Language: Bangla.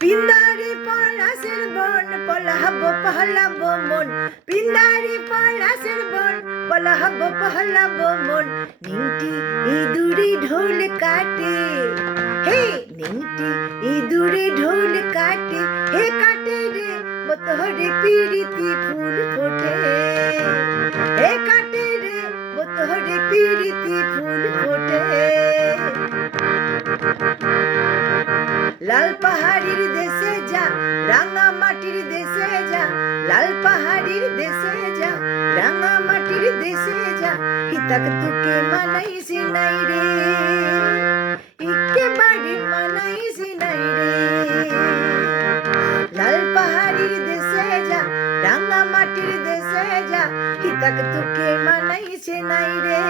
পিন্দারি পলাশের বন পলাহাবো মন, পিন্দারি পলাশের বন পলাহাবো মন। নিমটি ইঁদুরে ঢোল কাটে, হে নিমটি ইঁদুরে ঢোল কাটে, হে কাটে রে তোহরে পিরিতি ফুল ফোটে, হে কাটে রে তোহরে পিরিতি ফুল ফোটে। লাল পাহাড়ির দেশে যা, রাঙা মাটির দেশে যা, লাল পাহাড়ির দেশে যা, রাঙা মাটির দেশে যা, হিতাক তোকে মানাইছি নাই রে, একেবারে মানাইছি নাই রে। লাল পাহাড়ির দেশে যা, রাঙা মাটির দেশে যা, হিতাক তোকে মানাইছে নাই রে।